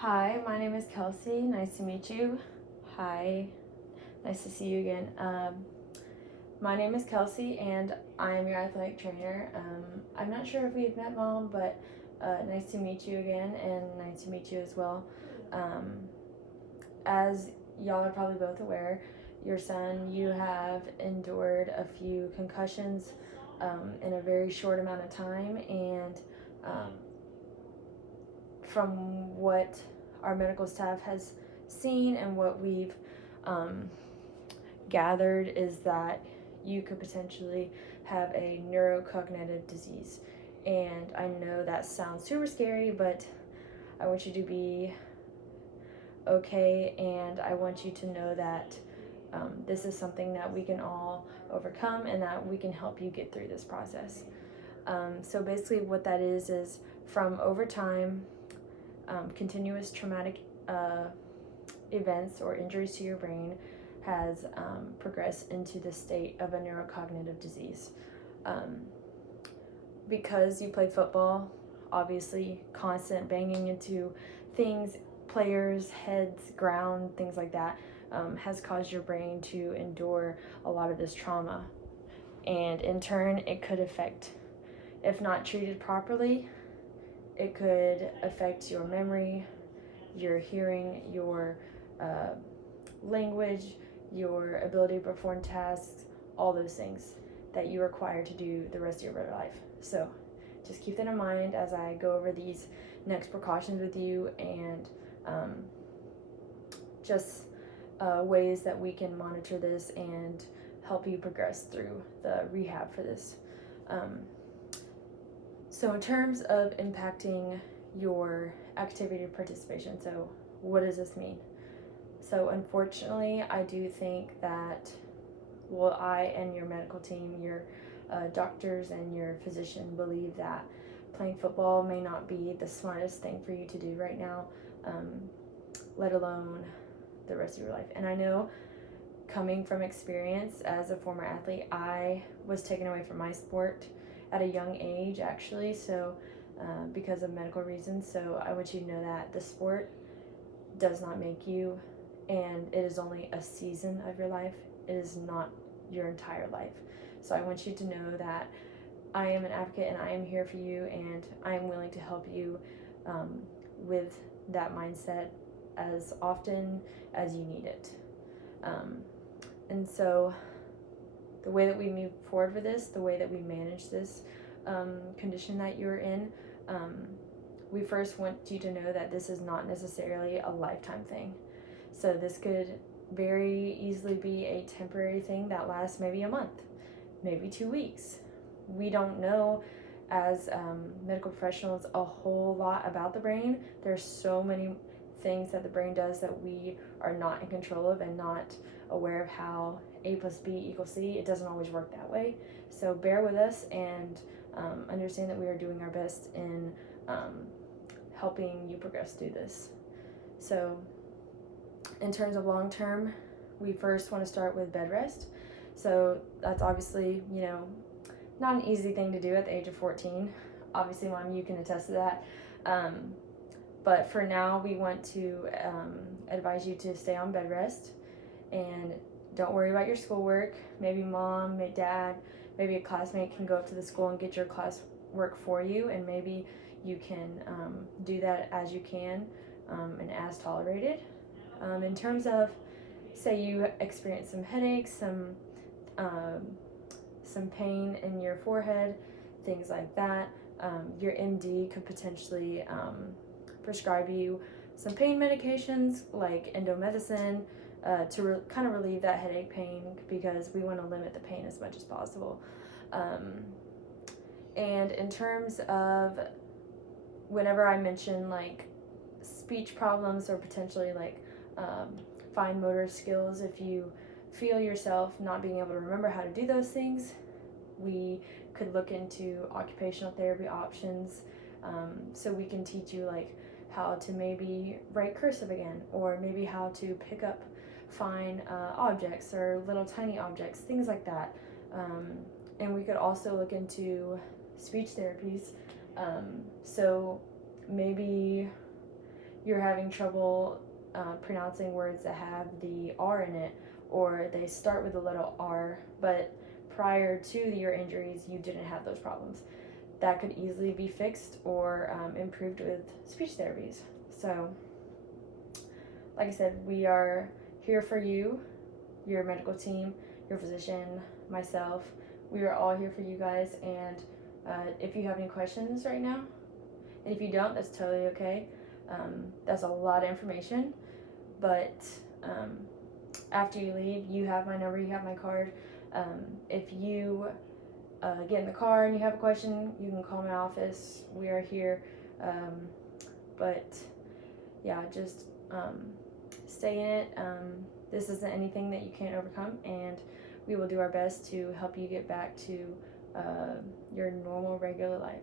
Hi, my name is Kelsey. Nice to meet you. Hi, nice to see you again. My name is Kelsey, and I am your athletic trainer. I'm not sure if we've met, Mom, but nice to meet you again, and nice to meet you as well. As y'all are probably both aware, your son, you have endured a few concussions in a very short amount of time, and um, from what our medical staff has seen and what we've um, gathered is that you could potentially have a neurocognitive disease. And I know that sounds super scary, but I want you to be okay, and I want you to know that this is something that we can all overcome and that we can help you get through this process. So basically, what that is from over time, continuous traumatic events or injuries to your brain has progressed into the state of a neurocognitive disease. Um, because you played football, obviously, constant banging into things, players, heads, ground, things like that, has caused your brain to endure a lot of this trauma. And in turn, it could affect, if not treated properly, it could affect your memory, your hearing, your language, your ability to perform tasks, all those things that you require to do the rest of your life. So just keep that in mind as I go over these next precautions with you, and just ways that we can monitor this and help you progress through the rehab for this. So in terms of impacting your activity participation, so what does this mean? So unfortunately, I do think that, well, I and your medical team, your doctors and your physician believe that playing football may not be the smartest thing for you to do right now, let alone the rest of your life. And I know, coming from experience as a former athlete, I was taken away from my sport at a young age, actually, so because of medical reasons. So I want you to know that the sport does not make you, and it is only a season of your life. It is not your entire life. So I want you to know that I am an advocate and I am here for you, and I am willing to help you with that mindset as often as you need it. And so the way that we move forward with this, the way that we manage this condition that you're in, we first want you to know that this is not necessarily a lifetime thing. So this could very easily be a temporary thing that lasts maybe a month, maybe 2 weeks. We don't know, as medical professionals, a whole lot about the brain. There's so many things that the brain does that we are not in control of and not aware of how A plus B equals C. It doesn't always work that way. So bear with us and understand that we are doing our best in helping you progress through this. So in terms of long term, we first want to start with bed rest. So that's obviously, not an easy thing to do at the age of 14. Obviously, Mom, you can attest to that. But for now, we want to advise you to stay on bed rest and don't worry about your schoolwork. Maybe Mom, maybe Dad, maybe a classmate can go up to the school and get your class work for you, and maybe you can do that as you can and as tolerated. In terms of, say you experience some headaches, some pain in your forehead, things like that, your MD could potentially prescribe you some pain medications like endomethacin to kind of relieve that headache pain, because we want to limit the pain as much as possible. And in terms of, whenever I mention like speech problems or potentially like fine motor skills, if you feel yourself not being able to remember how to do those things, we could look into occupational therapy options, so we can teach you like how to maybe write cursive again, or maybe how to pick up fine objects or little tiny objects, things like that. And we could also look into speech therapies. So maybe you're having trouble pronouncing words that have the R in it, or they start with a little R, but prior to your injuries, you didn't have those problems. That could easily be fixed or improved with speech therapies. So, like I said, we are here for you, your medical team, your physician, myself. We are all here for you guys. And if you have any questions right now, and if you don't, that's totally okay. That's a lot of information, but after you leave, you have my number, you have my card. If you get in the car and you have a question, you can call my office. We are here. But yeah, just stay in it. This isn't anything that you can't overcome, and we will do our best to help you get back to your normal, regular life.